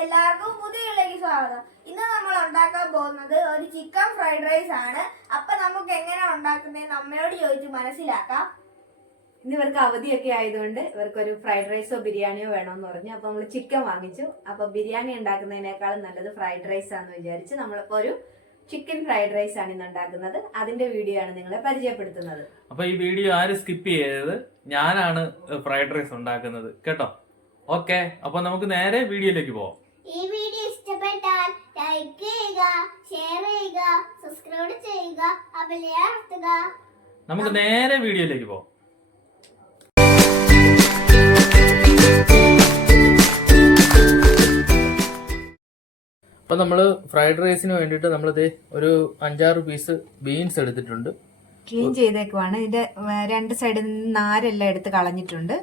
എല്ലാവർക്കും പുതിയ വീഡിയോയിലേക്ക് സ്വാഗതം. ഇന്ന് നമ്മൾ ഉണ്ടാക്കാൻ പോകുന്നത് ഒരു ചിക്കൻ ഫ്രൈഡ് റൈസ് ആണ്. അപ്പൊ നമുക്ക് എങ്ങനെ ഉണ്ടാക്കുന്നതെന്ന് അമ്മയോട് ചോദിച്ച് മനസ്സിലാക്കാം. ഇന്ന് ഇവർക്ക് അവധിയൊക്കെ ആയതുകൊണ്ട് ഇവർക്കൊരു ഫ്രൈഡ് റൈസോ ബിരിയാണിയോ വേണമെന്ന് പറഞ്ഞു. അപ്പൊ നമ്മൾ ചിക്കൻ വാങ്ങിച്ചു. അപ്പൊ ബിരിയാണി ഉണ്ടാക്കുന്നതിനേക്കാളും നല്ലത് ഫ്രൈഡ് റൈസ് ആണെന്ന് വിചാരിച്ച് നമ്മളിപ്പോ ഒരു ചിക്കൻ ഫ്രൈഡ് റൈസ് ആണ് ഇന്ന് ഉണ്ടാക്കുന്നത്. അതിന്റെ വീഡിയോ ആണ് നിങ്ങളെ പരിചയപ്പെടുത്തുന്നത്. അപ്പൊ ഈ വീഡിയോ ആരും സ്കിപ്പ് ചെയ്യരുത്. ഞാനാണ് ഫ്രൈഡ് റൈസ് ഉണ്ടാക്കുന്നത് കേട്ടോ. ഓക്കെ, അപ്പൊ നമുക്ക് നേരെ വീഡിയോയിലേക്ക് പോവാം. ഈ വീഡിയോ ഇഷ്ടപ്പെട്ടാൽ ലൈക്ക് ചെയ്യുക, ഷെയർ ചെയ്യുക, സബ്സ്ക്രൈബ് ചെയ്യുക, അഭിലയാർത്തുക. നമുക്ക് നേരെ വീഡിയോയിലേക്ക് പോവാം. അപ്പൊ നമ്മള് ഫ്രൈഡ് റൈസിന് വേണ്ടിയിട്ട് നമ്മളിത് ഒരു 5-6 പീസ് ബീൻസ് എടുത്തിട്ടുണ്ട്. ക്ലീൻ ചെയ്തേക്കുവാണ്. ഇതിന്റെ രണ്ട് സൈഡിൽ നിന്ന് നാരെല്ലാം എടുത്ത് കളഞ്ഞിട്ടുണ്ട്.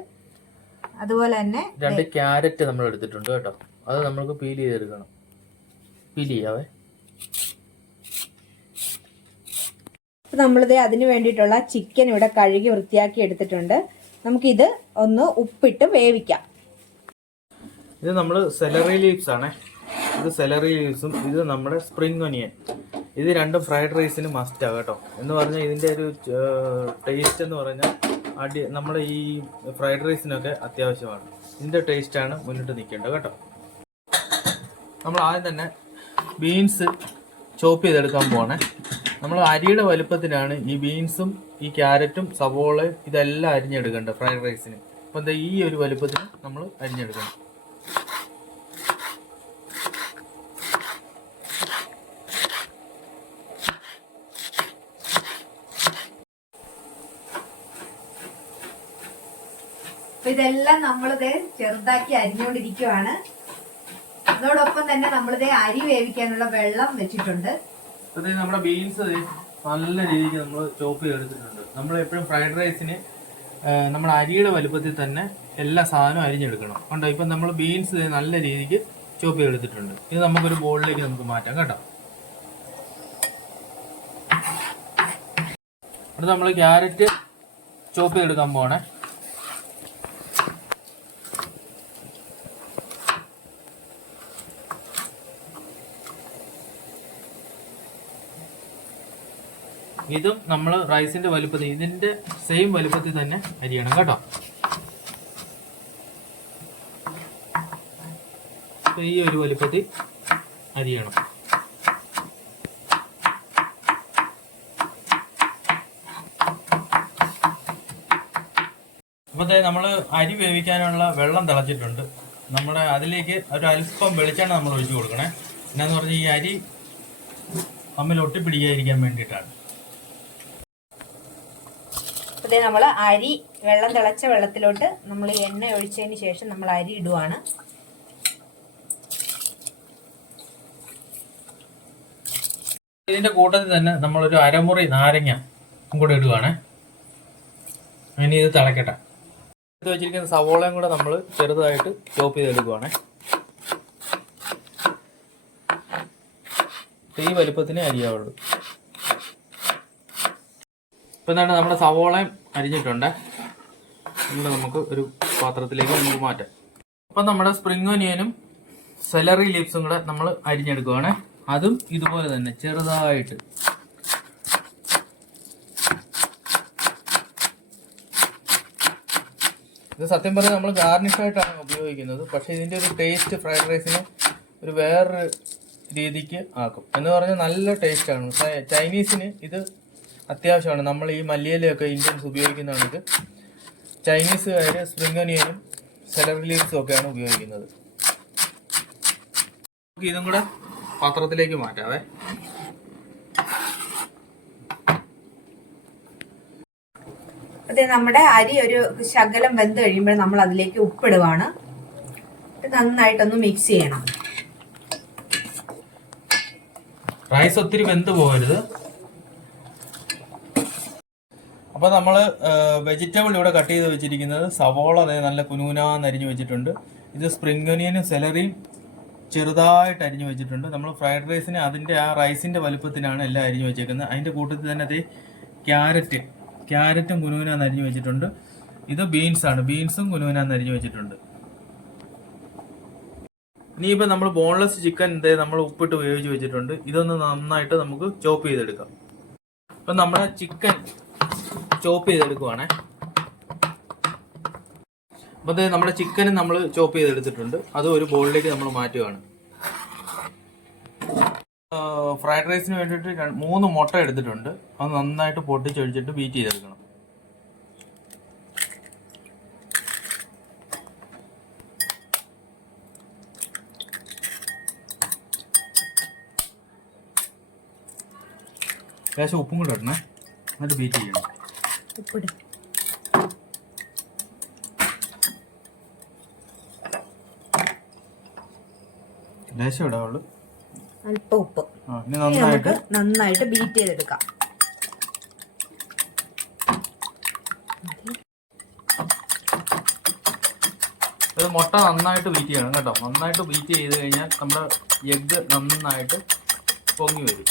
അതുപോലെ തന്നെ 2 ക്യാരറ്റ് നമ്മൾ എടുത്തിട്ടുണ്ട് കേട്ടോ. അത് നമ്മൾക്ക് പീൽ ചെയ്തെടുക്കണം. പീൽ ചെയ്യാവേ. നമ്മളിത് അതിന് വേണ്ടിയിട്ടുള്ള ചിക്കൻ ഇവിടെ കഴുകി വൃത്തിയാക്കി എടുത്തിട്ടുണ്ട്. നമുക്കിത് ഒന്ന് ഉപ്പിട്ട് വേവിക്കാം. ഇത് നമ്മൾ സെലറി ലീവ്സ് ആണേ. ഇത് സെലറി ലീവ്സും ഇത് നമ്മുടെ സ്പ്രിംഗ് ഒനിയൻ. ഇത് രണ്ടും ഫ്രൈഡ് റൈസിന് മസ്റ്റാ കേട്ടോ. എന്ന് പറഞ്ഞാൽ ഇതിൻ്റെ ഒരു ടേസ്റ്റ് എന്ന് പറഞ്ഞാൽ നമ്മുടെ ഈ ഫ്രൈഡ് റൈസിനൊക്കെ അത്യാവശ്യമാണ്. ഇതിൻ്റെ ടേസ്റ്റാണ് മുന്നിട്ട് നിൽക്കേണ്ടത് കേട്ടോ. നമ്മൾ ആദ്യം തന്നെ ബീൻസ് ചോപ്പ് ചെയ്തെടുക്കാൻ പോകണേ. നമ്മൾ അരിയുടെ വലുപ്പത്തിനാണ് ഈ ബീൻസും ഈ ക്യാരറ്റും സവോളയും ഇതെല്ലാം അരിഞ്ഞെടുക്കേണ്ടത് ഫ്രൈഡ് റൈസിന്. അപ്പം എന്താ ഈ ഒരു വലുപ്പത്തിന് നമ്മൾ അരിഞ്ഞെടുക്കണം. ഇതെല്ലാം നമ്മളിത് ചെറുതാക്കി അരിഞ്ഞുകൊണ്ടിരിക്കുവാണ്. അതോടൊപ്പം തന്നെ നമ്മളിത് അരി വേവിക്കാനുള്ള വെള്ളം വെച്ചിട്ടുണ്ട്. നമ്മുടെ ബീൻസ് നല്ല രീതിക്ക് നമ്മൾ ചോപ്പ് ചെയ്തെടുത്തിട്ടുണ്ട്. നമ്മൾ എപ്പോഴും ഫ്രൈഡ് റൈസിന് നമ്മുടെ അരിയുടെ വലുപ്പത്തിൽ തന്നെ എല്ലാ സാധനവും അരിഞ്ഞെടുക്കണം. ഉണ്ടോ? ഇപ്പം നമ്മൾ ബീൻസ് നല്ല രീതിക്ക് ചോപ്പ് ചെയ്തെടുത്തിട്ടുണ്ട്. ഇത് നമുക്കൊരു ബോളിലേക്ക് നമുക്ക് മാറ്റാം കേട്ടോ. അടുത്ത് നമ്മൾ ക്യാരറ്റ് ചോപ്പ് ചെയ്തെടുക്കാൻ പോകണേ. ഇതും നമ്മൾ റൈസിന്റെ വലുപ്പത്തിൽ ഇതിന്റെ സെയിം വലുപ്പത്തിൽ തന്നെ അരിയണം കേട്ടോ. ഈ ഒരു വലുപ്പത്തിൽ അരിയണം. അപ്പോഴത്തെ നമ്മൾ അരി വേവിക്കാനുള്ള വെള്ളം തിളച്ചിട്ടുണ്ട്. നമ്മുടെ അതിലേക്ക് ഒരു അല്പം വെളിച്ചെണ്ണ നമ്മൾ ഒഴിച്ചു കൊടുക്കണേ. എന്നാന്ന് പറഞ്ഞാൽ ഈ അരി തമ്മിൽ ഒട്ടിപ്പിടിക്കാതിരിക്കാൻ വേണ്ടിയിട്ടാണ്. അതേ നമ്മൾ അരി വെള്ളം തിളച്ച വെള്ളത്തിലോട്ട് നമ്മൾ എണ്ണ ഒഴിച്ചതിന് ശേഷം നമ്മൾ അരി ഇടുവാണ്. ഇതിന്റെ കൂട്ടത്തിൽ തന്നെ നമ്മളൊരു അരമുറി നാരങ്ങ കൂടെ ഇടുവാണ്. ഇനി ഇത് തിളക്കട്ടെ. ഇത് വെച്ചിരിക്കുന്ന സവോളയും കൂടെ നമ്മൾ ചെറുതായിട്ട് ചോപ്പ് ചെയ്തെടുക്കുവാണ്. ഈ വലുപ്പത്തിന് അരിയാവുള്ളൂ. ഇപ്പം എന്താണ് നമ്മുടെ സവോളയും അരിഞ്ഞിട്ടുണ്ട്. ഇവിടെ നമുക്ക് ഒരു പാത്രത്തിലേക്ക് നമുക്ക് മാറ്റാം. അപ്പം നമ്മുടെ സ്പ്രിംഗ് ഒനിയനും സെലറി ലീവ്സും കൂടെ നമ്മൾ അരിഞ്ഞെടുക്കുവാണ്. അതും ഇതുപോലെ തന്നെ ചെറുതായിട്ട്. ഇത് സത്യം പറഞ്ഞാൽ നമ്മൾ ഗാർണിഷായിട്ടാണ് ഉപയോഗിക്കുന്നത്. പക്ഷേ ഇതിൻ്റെ ഒരു ടേസ്റ്റ് ഫ്രൈഡ് റൈസിന് ഒരു വേറൊരു രീതിക്ക് ആക്കും. എന്ന് പറഞ്ഞാൽ നല്ല ടേസ്റ്റാണ്. ചൈനീസിന് ഇത് അത്യാവശ്യമാണ്. നമ്മൾ ഈ മല്ലിയിലൊക്കെ ഇന്ത്യൻസ് ഉപയോഗിക്കുന്നതാണ്. ചൈനീസുകാർ സ്പ്രിംഗ് ഒനിയനും സെലറി ലീവ്സും ഒക്കെയാണ് ഉപയോഗിക്കുന്നത്. നമുക്ക് ഇതും കൂടെ പാത്രത്തിലേക്ക് മാറ്റാവേ. അതെ, നമ്മുടെ അരി ഒരു ശകലം വെന്ത് കഴിയുമ്പോൾ നമ്മൾ അതിലേക്ക് ഉപ്പിടുവാണ്. നന്നായിട്ടൊന്ന് മിക്സ് ചെയ്യണം. റൈസ് ഒത്തിരി വെന്ത് പോകരുത്. അപ്പോൾ നമ്മൾ വെജിറ്റബിൾ ഇവിടെ കട്ട് ചെയ്ത് വെച്ചിരിക്കുന്നത് സവോള നല്ല കുനൂനാന്ന് അരിഞ്ഞു വെച്ചിട്ടുണ്ട്. ഇത് സ്പ്രിംഗ് ഒനിയനും സെലറിയും ചെറുതായിട്ട് അരിഞ്ഞു വെച്ചിട്ടുണ്ട്. നമ്മൾ ഫ്രൈഡ് റൈസിന് അതിൻ്റെ ആ റൈസിൻ്റെ വലുപ്പത്തിനാണ് എല്ലാം അരിഞ്ഞു വെച്ചേക്കുന്നത്. അതിൻ്റെ കൂട്ടത്തിൽ തന്നെ അത് ക്യാരറ്റും കുനുകുനാന്ന് അരിഞ്ഞു വെച്ചിട്ടുണ്ട്. ഇത് ബീൻസാണ്. ബീൻസും കുനുകുനാന്ന് അരിഞ്ഞു വെച്ചിട്ടുണ്ട്. ഇനിയിപ്പോൾ നമ്മൾ ബോൺലെസ് ചിക്കൻ നമ്മൾ ഉപ്പിട്ട് വേവിച്ച് വെച്ചിട്ടുണ്ട്. ഇതൊന്ന് നന്നായിട്ട് നമുക്ക് ചോപ്പ് ചെയ്തെടുക്കാം. അപ്പം നമ്മുടെ ചിക്കൻ ചോപ്പ് ചെയ്തെടുക്കുവാണേ. അപ്പോൾ നമ്മുടെ ചിക്കൻ നമ്മൾ ചോപ്പ് ചെയ്തെടുത്തിട്ടുണ്ട്. അത് ഒരു ബോളിലേക്ക് നമ്മൾ മാറ്റുകയാണ്. ഫ്രൈഡ് റൈസിന് വേണ്ടിയിട്ട് 3 മുട്ട എടുത്തിട്ടുണ്ട്. അത് നന്നായിട്ട് പൊട്ടിച്ചൊഴിച്ചിട്ട് ബീറ്റ് ചെയ്തെടുക്കണം. ലേശം ഉപ്പും കൂടെ ഇടണേ, എന്നിട്ട് ബീറ്റ് ചെയ്യണം. ഉപ്പിട്. ലേശം ഇടാവുള്ളൂ, അല്പം ഉപ്പ്. ഇനി നന്നായിട്ട് ബീറ്റ് ചെയ്തെടുക്കാം. ഇത് മുട്ട നന്നായിട്ട് ബീറ്റ് ചെയ്യണം കേട്ടോ. നന്നായിട്ട് ബീറ്റ് ചെയ്ത് കഴിഞ്ഞാൽ നമ്മുടെ എഗ്ഗ് നന്നായിട്ട് പൊങ്ങി വരും.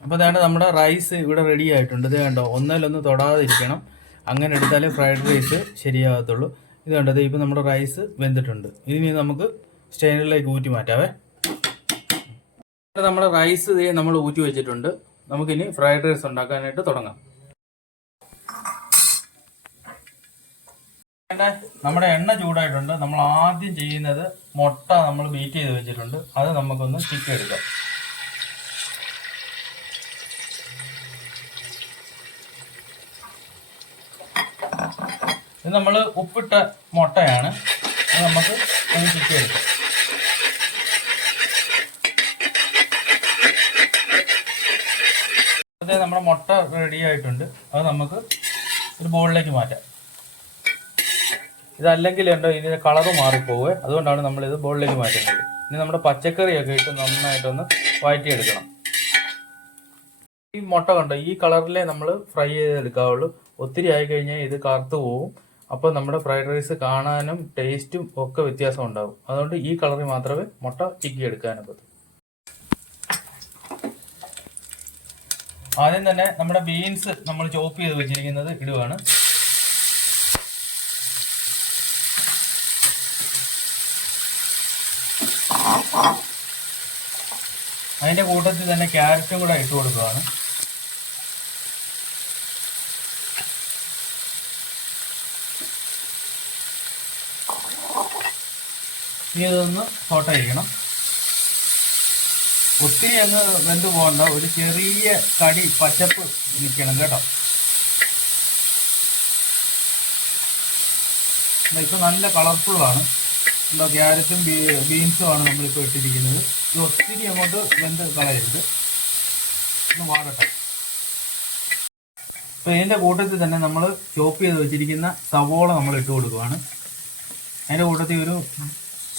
അപ്പോൾ അതാണ് നമ്മുടെ റൈസ് ഇവിടെ റെഡി ആയിട്ടുണ്ട്. ഇത് കണ്ടോ, ഒന്നിലൊന്ന് തൊടാതിരിക്കണം. അങ്ങനെ എടുത്താലേ ഫ്രൈഡ് റൈസ് ശരിയാകത്തുള്ളൂ. ഇത് കണ്ടത് ഇപ്പോൾ നമ്മുടെ റൈസ് വെന്തിട്ടുണ്ട്. ഇനി നമുക്ക് സ്റ്റെയിനറിലേക്ക് ഊറ്റി മാറ്റാവേ. നമ്മുടെ റൈസ് ഇത് നമ്മൾ ഊറ്റി വെച്ചിട്ടുണ്ട്. നമുക്കിനി ഫ്രൈഡ് റൈസ് ഉണ്ടാക്കാനായിട്ട് തുടങ്ങാം. നമ്മുടെ എണ്ണ ചൂടായിട്ടുണ്ട്. നമ്മൾ ആദ്യം ചെയ്യുന്നത് മുട്ട നമ്മൾ ബീറ്റ് ചെയ്ത് വെച്ചിട്ടുണ്ട്. അത് നമുക്കൊന്ന് ചിക്കൻ എടുക്കാം. ഇത് നമ്മൾ ഉപ്പിട്ട മുട്ടയാണ്. അത് നമുക്ക് ഒന്ന് ചിക്കൻ എടുക്കാം. അതെ, നമ്മുടെ മുട്ട റെഡി ആയിട്ടുണ്ട്. അത് നമുക്ക് ഒരു ബോളിലേക്ക് മാറ്റാം. ഇതല്ലെങ്കിൽ ഉണ്ടോ ഇതിന്റെ കളറ് മാറിപ്പോവേ. അതുകൊണ്ടാണ് നമ്മളിത് ബോളിലേക്ക് മാറ്റുന്നത്. ഇനി നമ്മുടെ പച്ചക്കറിയൊക്കെ ഇട്ട് നന്നായിട്ടൊന്ന് വഴറ്റിയെടുക്കണം. ഈ മുട്ട കണ്ടോ, ഈ കളറിലേ നമ്മൾ ഫ്രൈ ചെയ്തെടുക്കാവുള്ളൂ. ഒത്തിരി ആയി കഴിഞ്ഞാൽ ഇത് കറുത്ത് പോവും. അപ്പോൾ നമ്മുടെ ഫ്രൈഡ് റൈസ് കാണാനും ടേസ്റ്റും ഒക്കെ വ്യത്യാസം ഉണ്ടാവും. അതുകൊണ്ട് ഈ കളറിൽ മാത്രമേ മുട്ട ചിക്കി എടുക്കാനൊക്കൂ. ആദ്യം തന്നെ നമ്മുടെ ബീൻസ് നമ്മൾ ചോപ്പ് ചെയ്ത് വെച്ചിരിക്കുന്നത് ഇടുവാണ്. അതിന്റെ കൂട്ടത്തിൽ തന്നെ ക്യാരറ്റും കൂടെ ഇട്ട് കൊടുക്കുകയാണ്. ഇനി ഇതൊന്ന് സോട്ട് ചെയ്യണം. ഒത്തിരി അങ്ങ് വെന്ത് പോകണ്ട, ഒരു ചെറിയ കടി പച്ചപ്പ് നിൽക്കണം കേട്ടോ. ഇപ്പൊ നല്ല കളർഫുള്ളാണ്. എന്താ, ക്യാരറ്റും ബീൻസും ആണ് നമ്മളിപ്പോൾ ഇട്ടിരിക്കുന്നത്. ഇത് ഒത്തിരി അങ്ങോട്ട് വെന്ത് കളയരുത്, ഒന്ന് വാടട്ടെ. ഇപ്പൊ ഇതിന്റെ കൂട്ടത്തിൽ തന്നെ നമ്മൾ ചോപ്പ് ചെയ്ത് വെച്ചിരിക്കുന്ന സവോള നമ്മൾ ഇട്ട് കൊടുക്കുകയാണ്. അതിന്റെ കൂട്ടത്തിൽ ഒരു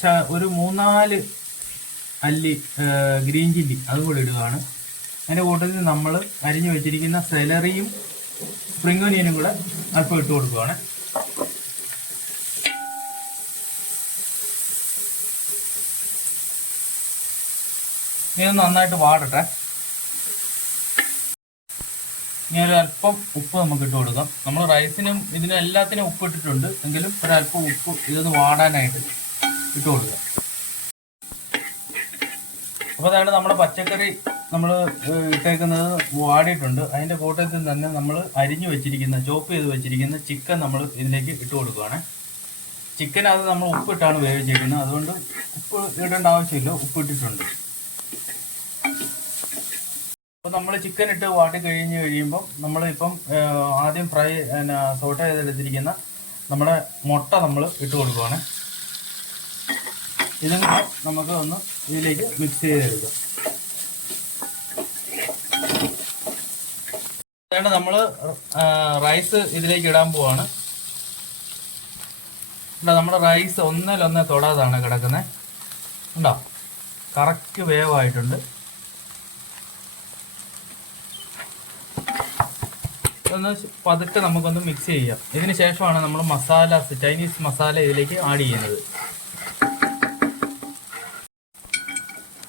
3-4 അല്ലി ഗ്രീൻ ചില്ലി അതും കൂടി ഇടുകയാണ്. അതിന്റെ കൂട്ടത്തിൽ നമ്മൾ അരിഞ്ഞു വെച്ചിരിക്കുന്ന സെലറിയും സ്പ്രിംഗ് ഒനിയനും കൂടെ അല്പം ഇട്ട് കൊടുക്കുകയാണ്. ഇനി നന്നായിട്ട് വാടട്ടെ. ഇനി ഒരു അല്പം ഉപ്പ് നമുക്ക് ഇട്ട് കൊടുക്കാം. നമ്മൾ റൈസിനും ഇതിനും എല്ലാത്തിനും ഉപ്പ് ഇട്ടിട്ടുണ്ട്, എങ്കിലും ഒരല്പം ഉപ്പ് ഇതൊന്ന് വാടാനായിട്ട് ഇട്ട് കൊടുക്കുക. അപ്പോൾ അതാണ് നമ്മുടെ പച്ചക്കറി നമ്മൾ ഇട്ടേക്കുന്നത് വാടിയിട്ടുണ്ട്. അതിൻ്റെ കൂട്ടത്തിൽ തന്നെ നമ്മൾ അരിഞ്ഞു വെച്ചിരിക്കുന്ന ചോപ്പ് ചെയ്ത് വെച്ചിരിക്കുന്ന ചിക്കൻ നമ്മൾ ഇതിലേക്ക് ഇട്ട് കൊടുക്കുകയാണ്. ചിക്കൻ അത് നമ്മൾ ഉപ്പിട്ടാണ് വേവിച്ചിരിക്കുന്നത്, അതുകൊണ്ട് ഉപ്പ് ഇടേണ്ട ആവശ്യമില്ല, ഉപ്പ് ഇട്ടിട്ടുണ്ട്. അപ്പോൾ നമ്മൾ ചിക്കൻ ഇട്ട് വാട്ടി കഴിയുമ്പം നമ്മളിപ്പം ആദ്യം സോട്ട് ചെയ്തെടുത്തിരിക്കുന്ന നമ്മുടെ മുട്ട നമ്മൾ ഇട്ട് കൊടുക്കുകയാണ്. ഇതും നമുക്ക് ഒന്ന് ഇതിലേക്ക് മിക്സ് ചെയ്തെടുക്കാം. അതുകൊണ്ട് നമ്മൾ റൈസ് ഇതിലേക്ക് ഇടാൻ പോവാണ്. നമ്മുടെ റൈസ് ഒന്നിലൊന്ന് തൊടാതാണ് കിടക്കുന്നത്. ഉണ്ടോ, കറക്റ്റ് വേവായിട്ടുണ്ട്. ഒന്ന് പതുക്കെ നമുക്കൊന്ന് മിക്സ് ചെയ്യാം. ഇതിന് ശേഷമാണ് നമ്മൾ ചൈനീസ് മസാല ഇതിലേക്ക് ആഡ് ചെയ്യുന്നത്.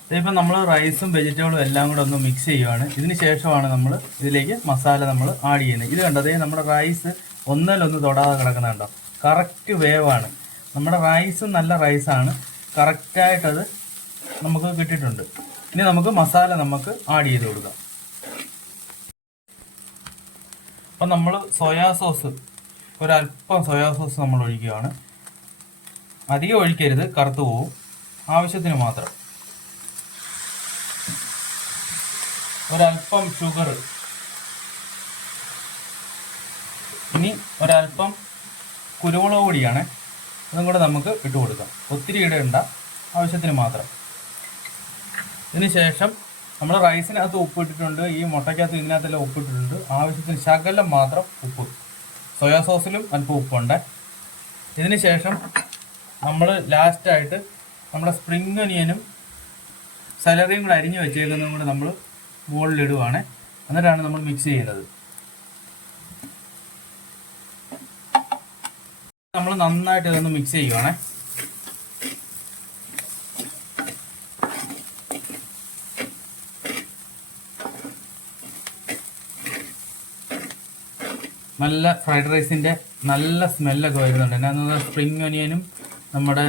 ഇതിപ്പോൾ നമ്മൾ റൈസും വെജിറ്റബിളും എല്ലാം കൂടെ ഒന്ന് മിക്സ് ചെയ്യുവാണ്. ഇതിന് ശേഷമാണ് നമ്മൾ ഇതിലേക്ക് മസാല നമ്മൾ ആഡ് ചെയ്യുന്നത്. ഇത് കണ്ടോ, നമ്മുടെ റൈസ് ഒന്നിലൊന്ന് തൊടാതെ കിടക്കുന്നുണ്ടോ, കറക്റ്റ് വേവാണ്. നമ്മുടെ റൈസും നല്ല റൈസാണ്. കറക്റ്റായിട്ടത് നമുക്ക് കിട്ടിയിട്ടുണ്ട്. ഇനി നമുക്ക് മസാല നമുക്ക് ആഡ് ചെയ്ത് കൊടുക്കാം. അപ്പം നമ്മൾ സോയാ സോസ്, ഒരല്പം സോയാ സോസ് നമ്മൾ ഒഴിക്കുകയാണ്. അധികം ഒഴിക്കരുത്, കറുത്തു പോവും. ആവശ്യത്തിന് മാത്രം. ഒരല്പം ഷുഗർ. ഇനി ഒരല്പം കുരുമുളക് പൊടിയാണ്, അതും കൂടെ നമുക്ക് ഇട്ട് കൊടുക്കാം. ഒത്തിരി ഇടേണ്ട, ആവശ്യത്തിന് മാത്രം. ഇതിന് ശേഷം നമ്മൾ റൈസിനകത്ത് ഉപ്പ് ഇട്ടിട്ടുണ്ട്, ഈ മുട്ടയ്ക്കകത്ത് ഇതിനകത്തെല്ലാം ഉപ്പിട്ടിട്ടുണ്ട്. ആവശ്യത്തിന് ശകലം മാത്രം ഉപ്പ്. സോയാ സോസിലും അല്പം ഉപ്പുണ്ട്. ഇതിന് ശേഷം നമ്മൾ ലാസ്റ്റായിട്ട് നമ്മുടെ സ്പ്രിംഗ് ഒനിയനും സെലറിയും കൂടെ അരിഞ്ഞ് വെച്ചേക്കുന്നതും കൂടെ നമ്മൾ മുകളിലിടുവാണ്. എന്നിട്ടാണ് നമ്മൾ മിക്സ് ചെയ്യുന്നത്. നമ്മൾ നന്നായിട്ട് ഇതൊന്ന് മിക്സ് ചെയ്യുവാണേ. നല്ല ഫ്രൈഡ് റൈസിൻ്റെ നല്ല സ്മെല്ലൊക്കെ വരുന്നുണ്ട്. എന്നാന്ന് സ്പ്രിംഗ് ഒനിയനും നമ്മുടെ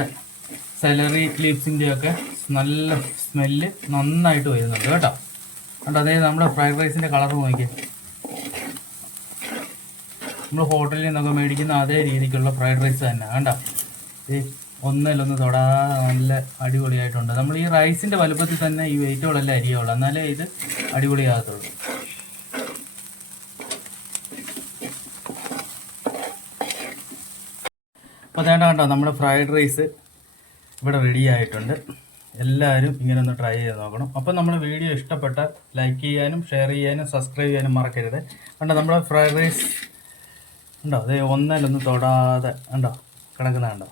സെലറി ലീവ്സിൻ്റെയൊക്കെ നല്ല സ്മെല്ല് നന്നായിട്ട് വരുന്നുണ്ട് കേട്ടോ. കണ്ടോ, അതായത് നമ്മുടെ ഫ്രൈഡ് റൈസിൻ്റെ കളർ നോക്കിയേ. നമ്മൾ ഹോട്ടലിൽ നിന്നൊക്കെ മേടിക്കുന്ന അതേ രീതിക്കുള്ള ഫ്രൈഡ് റൈസ് തന്നെ കണ്ടോ. ഈ ഒന്നിലൊന്ന് തൊടാതെ നല്ല അടിപൊളിയായിട്ടുണ്ട്. നമ്മൾ ഈ റൈസിൻ്റെ വലുപ്പത്തിൽ തന്നെ ഈ വെയിറ്റുകളെല്ലാം അരിയുള്ളൂ, എന്നാലേ ഇത് അടിപൊളിയാകത്തുള്ളൂ. അപ്പോൾ അതേണ്ട കണ്ടോ, നമ്മുടെ ഫ്രൈഡ് റൈസ് ഇവിടെ റെഡി ആയിട്ടുണ്ട്. എല്ലാവരും ഇങ്ങനെ ഒന്ന് ട്രൈ ചെയ്ത് നോക്കണം. അപ്പോൾ നമ്മുടെ വീഡിയോ ഇഷ്ടപ്പെട്ടാൽ ലൈക്ക് ചെയ്യാനും ഷെയർ ചെയ്യാനും സബ്സ്ക്രൈബ് ചെയ്യാനും മറക്കരുത്. കണ്ടോ, നമ്മുടെ ഫ്രൈഡ് റൈസ് ഉണ്ടോ, അതേ ഒന്നിലൊന്ന് തൊടാതെ ഉണ്ടോ കിടക്കുന്ന കണ്ടോ.